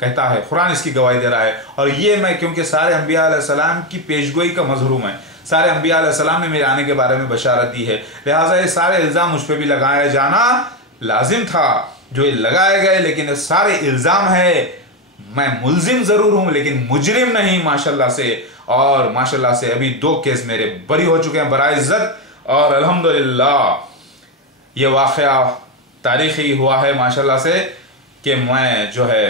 कहता है, कुरान इसकी गवाही दे रहा है। और ये मैं क्योंकि सारे अंबिया अलैहिस्सलाम की पेशगोई का मजहूम है, सारे अंबिया अलैहिस्सलाम ने मेरे आने के बारे में बशारत दी है, लिहाजा ये सारे इल्ज़ाम मुझ पर भी लगाया जाना लाजिम था। जो ये लगाए गए, लेकिन ये सारे इल्ज़ाम है, मैं मुल्जिम ज़रूर हूँ लेकिन मुजरिम नहीं माशाल्लाह से। और माशाल्लाह से अभी 2 केस मेरे बरी हो चुके हैं बराए इज़्ज़त। और अल्हम्दुलिल्लाह ये वाक़या तारीख़ी हुआ है माशाल्लाह से कि मैं जो है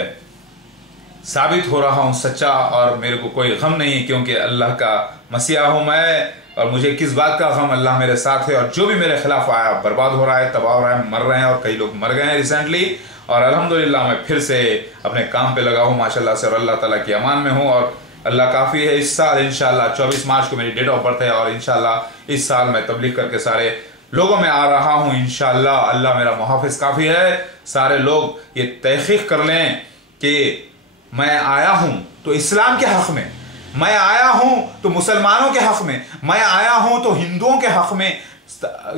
साबित हो रहा हूँ सच्चा, और मेरे को कोई गम नहीं क्योंकि अल्लाह का मसीहा हूँ मैं। और मुझे किस बात का गम, अल्लाह मेरे साथ है। और जो भी मेरे खिलाफ आया बर्बाद हो रहा है, तबाह हो रहा है, मर रहे हैं, और कई लोग मर गए हैं रिसेंटली। और अल्हम्दुलिल्लाह मैं फिर से अपने काम पे लगा हूँ माशाल्लाह से, और अल्लाह ताला की अमान में हूँ। और अल्लाह काफ़ी है। इस साल इंशाल्लाह 24 मार्च को मेरी डेट ऑफ बर्थ है, और इंशाल्लाह इस साल मैं तबलीग करके सारे लोगों में आ रहा हूँ इंशाल्लाह। अल्लाह मेरा मुहाफ़िज़ काफ़ी है। सारे लोग ये तहक़ीक़ कर लें कि मैं आया हूँ तो इस्लाम के हक़ में, मैं आया हूँ तो मुसलमानों के हक़ में, मैं आया हूँ तो हिंदुओं के हक़ में,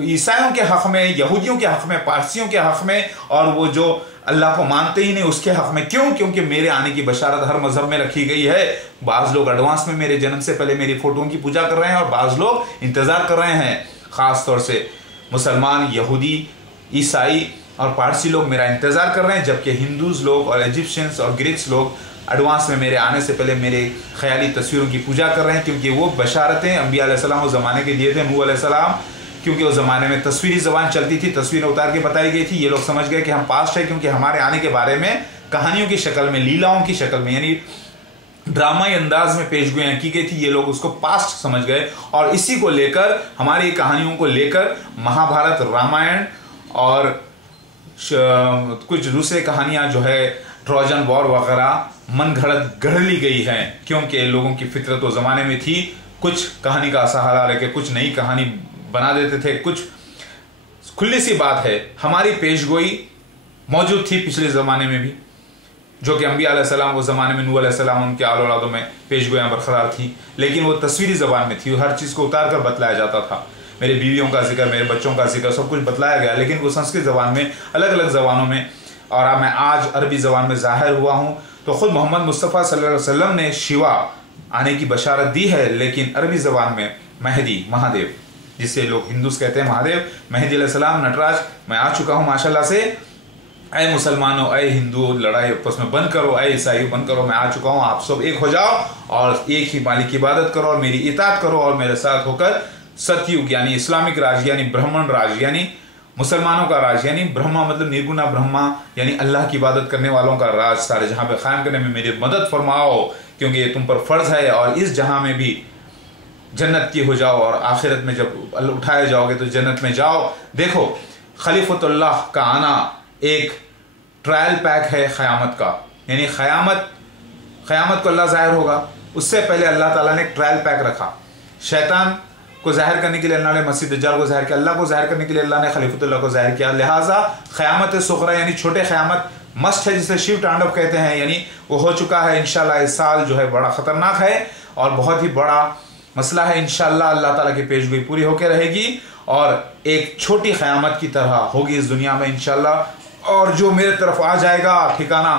ईसाइयों के हक़ में, यहूदियों के हक़ में, पारसियों के हक़ में, और वो जो अल्लाह को मानते ही नहीं उसके हक़ में। क्यों? क्योंकि मेरे आने की बशारत हर मज़हब में रखी गई है। बाज़ लोग एडवांस में मेरे जन्म से पहले मेरी फ़ोटों की पूजा कर रहे हैं, और बाज़ लोग इंतज़ार कर रहे हैं। ख़ास तौर से मुसलमान, यहूदी, ईसाई और पारसी लोग मेरा इंतज़ार कर रहे हैं, जबकि हिंदूज़ लोग और इजिप्शियंस और ग्रीक्स लोग एडवांस में मेरे आने से पहले मेरे ख्याली तस्वीरों की पूजा कर रहे हैं। क्योंकि वो बशारतें अंबिया अलैहिस्सलाम उस ज़माने के दिए थे, नूह अलैहिस्सलाम, क्योंकि उस ज़माने में तस्वीरी ज़बान चलती थी, तस्वीरें उतार के बताई गई थी। ये लोग समझ गए कि हम पास्ट है, क्योंकि हमारे आने के बारे में कहानियों की शक्ल में, लीलाओं की शक्ल में, यानी ड्रामाई अंदाज में पेशगोइयाँ की गई थी। ये लोग उसको पास्ट समझ गए, और इसी को लेकर, हमारी कहानियों को लेकर महाभारत, रामायण और कुछ दूसरे कहानियाँ जो है ट्रोजन वॉर वगैरह मन घड़त गढ़ ली गई हैं, क्योंकि लोगों की फितरत उस ज़माने में थी कुछ कहानी का सहारा लेके कुछ नई कहानी बना देते थे। कुछ खुली सी बात है, हमारी पेशगोई मौजूद थी पिछले ज़माने में भी, जो कि अंबिया अलैहिस्सलाम उस ज़माने में, नूह अलैहिस्सलाम, उनके आल औलादों में पेशगोइयाँ बरकरार थी, लेकिन वो तस्वीरी ज़बान में थी। हर चीज़ को उतार कर बतलाया जाता था। मेरी बीवियों का जिक्र, मेरे बच्चों का जिक्र, सब कुछ बतलाया गया, लेकिन वो संस्कृत ज़बान में, अलग अलग ज़बानों में। और अब मैं आज अरबी ज़बान में ज़ाहिर हुआ हूँ, तो ख़ुद मोहम्मद मुस्तफ़ा सल्लल्लाहु अलैहि वसल्लम ने शिवा आने की बशारत दी है, लेकिन अरबी ज़बान में महदी, महादेव, जिसे लोग हिंदूस कहते हैं महादेव, महदी अलैहिस्सलाम, नटराज, मैं आ चुका हूँ माशाल्लाह से। ऐ मुसलमानों, ऐ हिंदू, लड़ाई आपस में बंद करो, ऐ ईसाई बंद करो, मैं आ चुका हूँ। आप सब एक हो जाओ और एक ही मालिक की इबादत करो और मेरी इताअत करो, और मेरे साथ होकर सतयुग यानी इस्लामिक राज, यानी ब्राह्मण राज, यानी मुसलमानों का राज, यानी ब्रह्मा मतलब निर्गुणा ब्रह्मा, यानी अल्लाह की इबादत करने वालों का राज सारे जहाँ पे कायम करने में मेरी मदद फरमाओ, क्योंकि ये तुम पर फ़र्ज़ है। और इस जहाँ में भी जन्नत की हो जाओ, और आखिरत में जब उठाए जाओगे तो जन्नत में जाओ। देखो, खलीफतुल्लाह का आना एक ट्रायल पैक है क़यामत का, यानी क़यामत को अल्लाह ज़ाहिर होगा, उससे पहले अल्लाह ताला ने एक ट्रायल पैक रखा। शैतान को ज़ाहिर करने के लिए अल्लाह ने मसीह दज्जाल को ज़ाहिर किया, अल्लाह को ज़ाहिर करने के लिए अल्लाह ने खलीफतुल्लाह को ज़ाहिर किया। लिहाजा क़यामत सुग़रा यानी छोटे क़यामत मस्ट है, जिसे शिव तांडव कहते हैं, यानी वो हो चुका है। इंशाल्लाह इस साल जो है बड़ा ख़तरनाक है और बहुत ही बड़ा मसला है। इंशाल्लाह अल्लाह ताला की पेशगोई पूरी होकर रहेगी, और एक छोटी क़यामत की तरह होगी इस दुनिया में इंशाल्लाह। और जो मेरे तरफ आ जाएगा ठिकाना,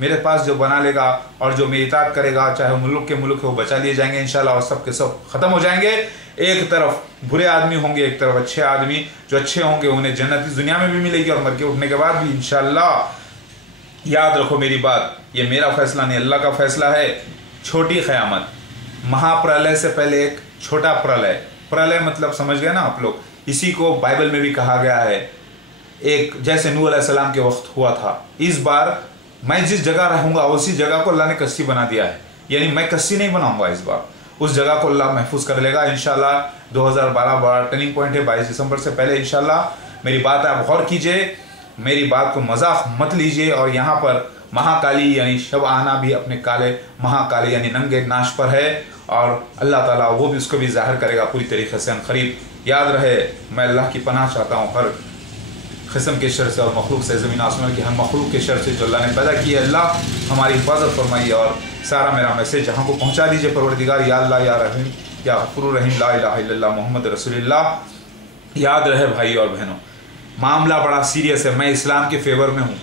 मेरे पास जो बना लेगा और जो मेरी इताअत करेगा, चाहे मुल्क के मुल्क वो बचा लिए जाएंगे इंशाल्लाह, और सब के सब ख़त्म हो जाएंगे। एक तरफ बुरे आदमी होंगे, एक तरफ अच्छे आदमी। जो अच्छे होंगे उन्हें जन्नत इस दुनिया में भी मिलेगी, और मर के उठने के बाद भी इंशाल्लाह। याद रखो मेरी बात, ये मेरा फैसला नहीं, अल्लाह का फैसला है। छोटी क़यामत, महाप्रलय से पहले एक छोटा प्रलय। प्रलय मतलब समझ गए ना आप लोग, इसी को बाइबल में भी कहा गया है, एक जैसे नूह अलैहिस्सलाम के वक्त हुआ था। इस बार मैं जिस जगह रहूँगा उसी जगह को अल्लाह ने कस्सी बना दिया है, यानी मैं कस्सी नहीं बनाऊँगा इस बार, उस जगह को अल्लाह महफूज कर लेगा इंशाल्लाह। 2012 बड़ा टर्निंग पॉइंट है, 22 दिसंबर से पहले इंशाल्लाह। मेरी बात आप गौर कीजिए, मेरी बात को मजाक मत लीजिए। और यहाँ पर महाकाली यानी शब आना भी अपने काले महाकाली यानी नंगे नाश पर है, और अल्लाह ताला वो भी उसको भी ज़ाहिर करेगा पूरी तरीके से अनक़रीब। याद रहे, मैं अल्लाह की पनाह चाहता हूँ हर किस्म के शर से और मखलूक से, ज़मीन आसमान की हर मखलूक के शर से जो अल्लाह ने पैदा की है। अल्लाह हमारी हिफाजत फरमाइए, और सारा मेरा मैसेज जहाँ को पहुँचा दीजिए परवरदिगार। या अल्लाह या रहीम या गफूर रहीम, ला इलाहा इल्लल्लाह मोहम्मद रसूलुल्लाह। याद रहे भाई और बहनों, मामला बड़ा सीरियस है। मैं इस्लाम के फेवर में हूँ,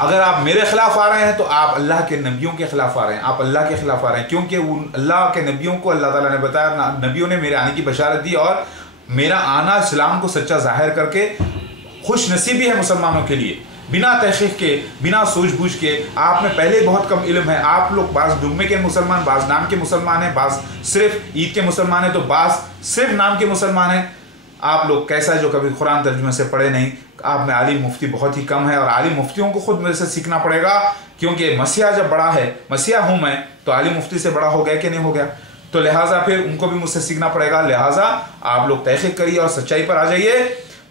अगर आप मेरे खिलाफ आ रहे हैं तो आप अल्लाह के नबियों के खिलाफ आ रहे हैं, आप अल्लाह के खिलाफ आ रहे हैं, क्योंकि उन अल्लाह के नबियों को अल्लाह ताला ने बताया, नबियों ने मेरे आने की बशारत दी और मेरा आना इस्लाम को सच्चा जाहिर करके खुश नसीबी है मुसलमानों के लिए, बिना तहकीक के, बिना सूझबूझ के। आप में पहले ही बहुत कम इल्म है, आप लोग बाज़ जुम्मे के मुसलमान, बाज़ नाम के मुसलमान हैं, बाज़ सिर्फ ईद के मुसलमान हैं, तो बाज़ सिर्फ नाम के मुसलमान हैं। आप लोग कैसा जो कभी कुरान तर्जुमे से पढ़े नहीं, आप में आलिम मुफ्ती बहुत ही कम है, और आलिम मुफ्तियों को खुद मेरे से सीखना पड़ेगा, क्योंकि मसीहा जब बड़ा है, मसीहा हूँ मैं, तो आलिम मुफ्ती से बड़ा हो गया कि नहीं हो गया, तो लिहाजा फिर उनको भी मुझसे सीखना पड़ेगा। लिहाजा आप लोग तहकीक करिए और सच्चाई पर आ जाइए,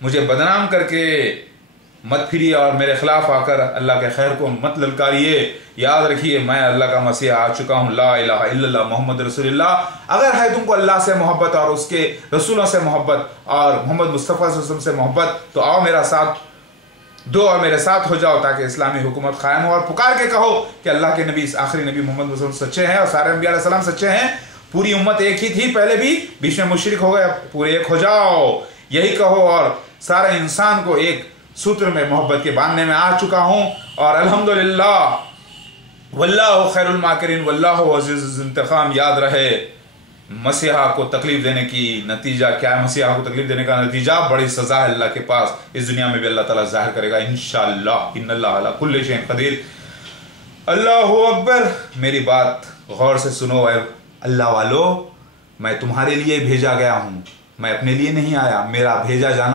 मुझे बदनाम करके मत फिरिए और मेरे खिलाफ आकर अल्लाह के खैर को मत ललकारिए। याद रखिए मैं अल्लाह का मसीहा आ चुका हूँ, ला इलाहा इल्लल्लाह मोहम्मद रसूलुल्लाह। अगर है तुमको अल्लाह से मोहब्बत और उसके रसूलों से मोहब्बत और मोहम्मद मुस्तफ़ा सल्लल्लाहु अलैहि वसल्लम से मोहब्बत, तो आओ मेरा साथ दो और मेरे साथ हो जाओ, ताकि इस्लामी हुकूमत कायम हो, और पुकार के कहो कि अल्लाह के नबी, आखिरी नबी मोहम्मद मुस्तफ़ा सच्चे हैं और सारे अंबिया अलैहिस्सलाम सच्चे हैं। पूरी उम्मत एक ही थी पहले भी, बीच में मुशरिक हो गए, पूरे एक हो जाओ, यही कहो, और सारे इंसान को एक सूत्र में मोहब्बत के बांधने में आ चुका हूँ। और अल्हम्दुलिल्लाह वल्लाहु खैरुल माकिरीन वल्लाहु अज़ीज़ुल इंतकाम। याद रहे मसीहा को तकलीफ देने की नतीजा क्या है, मसीहा को तकलीफ देने का नतीजा बड़ी सजा है अल्लाह के पास, इस दुनिया में भी अल्लाह ताला ज़ाहिर करेगा इंशाअल्लाह। इन्नल्लाह अला कुल्लि शैइन क़दीर। अल्लाहु अकबर। मेरी बात गौर से सुनो अल्लाह वालों, मैं तुम्हारे लिए भेजा गया हूँ, मैं अपने लिए नहीं आया, मेरा भेजा जाना